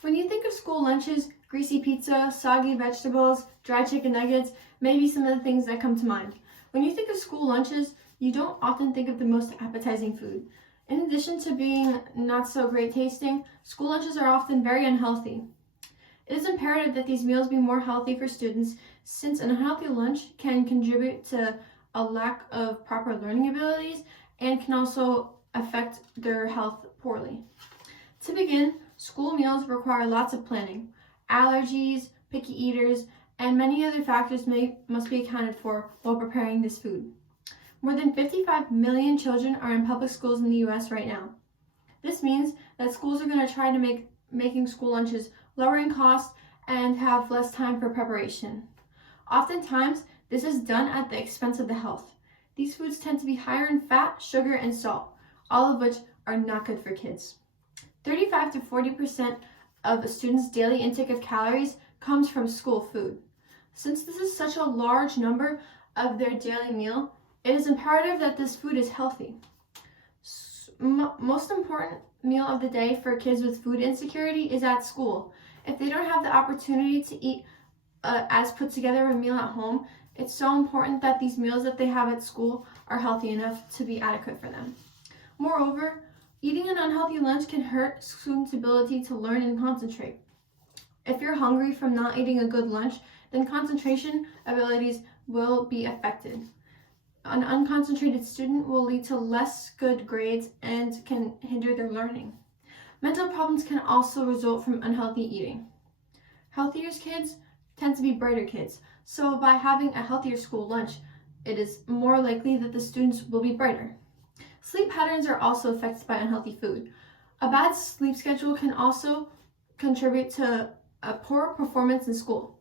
When you think of school lunches, greasy pizza, soggy vegetables, dry chicken nuggets may be some of the things that come to mind. When you think of school lunches, you don't often think of the most appetizing food. In addition to being not so great tasting, school lunches are often very unhealthy. It is imperative that these meals be more healthy for students, since an unhealthy lunch can contribute to a lack of proper learning abilities and can also affect their health poorly. To begin, school meals require lots of planning. Allergies, picky eaters, and many other factors must be accounted for while preparing this food. More than 55 million children are in public schools in the U.S. right now. This means that schools are going to try to make making school lunches lower in cost and have less time for preparation. Oftentimes, this is done at the expense of the health. These foods tend to be higher in fat, sugar, and salt, all of which are not good for kids. 35 to 40% of a student's daily intake of calories comes from school food. Since this is such a large number of their daily meal, it is imperative that this food is healthy. Most important meal of the day for kids with food insecurity is at school. If they don't have the opportunity to eat as put together a meal at home, it's so important that these meals that they have at school are healthy enough to be adequate for them. Moreover, eating an unhealthy lunch can hurt students' ability to learn and concentrate. If you're hungry from not eating a good lunch, then concentration abilities will be affected. An unconcentrated student will lead to less good grades and can hinder their learning. Mental problems can also result from unhealthy eating. Healthier kids tend to be brighter kids, so by having a healthier school lunch, it is more likely that the students will be brighter. Sleep patterns are also affected by unhealthy food. A bad sleep schedule can also contribute to a poor performance in school.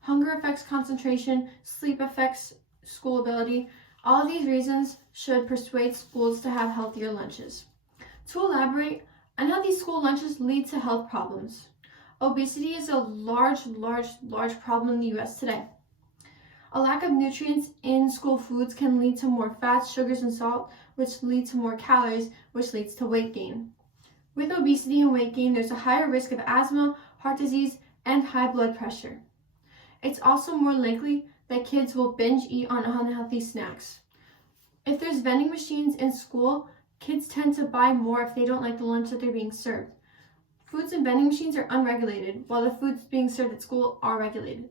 Hunger affects concentration, sleep affects school ability. All of these reasons should persuade schools to have healthier lunches. To elaborate, unhealthy school lunches lead to health problems. Obesity is a large problem in the U.S. today. A lack of nutrients in school foods can lead to more fats, sugars, and salt, which lead to more calories, which leads to weight gain. With obesity and weight gain, there's a higher risk of asthma, heart disease, and high blood pressure. It's also more likely that kids will binge eat on unhealthy snacks. If there's vending machines in school, kids tend to buy more if they don't like the lunch that they're being served. Foods in vending machines are unregulated, while the foods being served at school are regulated.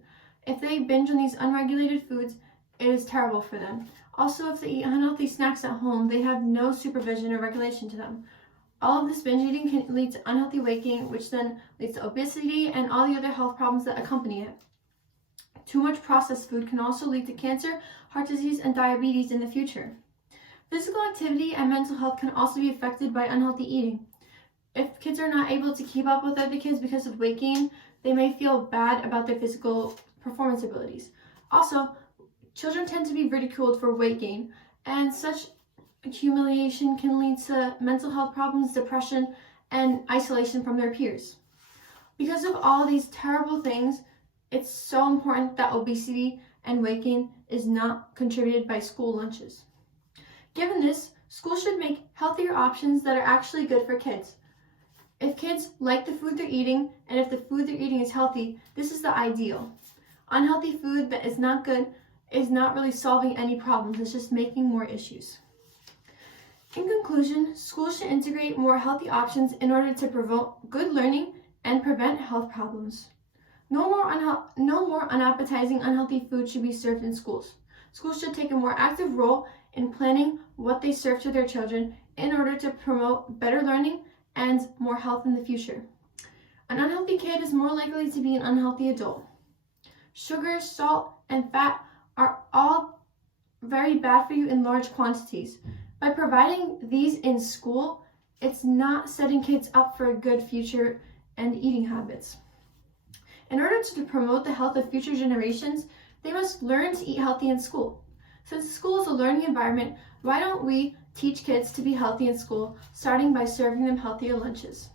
If they binge on these unregulated foods, it is terrible for them. Also, if they eat unhealthy snacks at home, they have no supervision or regulation to them. All of this binge eating can lead to unhealthy weight gain, which then leads to obesity and all the other health problems that accompany it. Too much processed food can also lead to cancer, heart disease, and diabetes in the future. Physical activity and mental health can also be affected by unhealthy eating. If kids are not able to keep up with other kids because of weight gain, they may feel bad about their physical performance abilities. Also, children tend to be ridiculed for weight gain, and such humiliation can lead to mental health problems, depression, and isolation from their peers. Because of all these terrible things, it's so important that obesity and weight gain is not contributed by school lunches. Given this, schools should make healthier options that are actually good for kids. If kids like the food they're eating, and if the food they're eating is healthy, this is the ideal. Unhealthy food that is not good is not really solving any problems, it's just making more issues. In conclusion, schools should integrate more healthy options in order to promote good learning and prevent health problems. No more unappetizing, unhealthy food should be served in schools. Schools should take a more active role in planning what they serve to their children in order to promote better learning and more health in the future. An unhealthy kid is more likely to be an unhealthy adult. Sugar, salt, and fat are all very bad for you in large quantities. By providing these in school, it's not setting kids up for a good future and eating habits. In order to promote the health of future generations, they must learn to eat healthy in school. Since school is a learning environment, why don't we teach kids to be healthy in school, starting by serving them healthier lunches?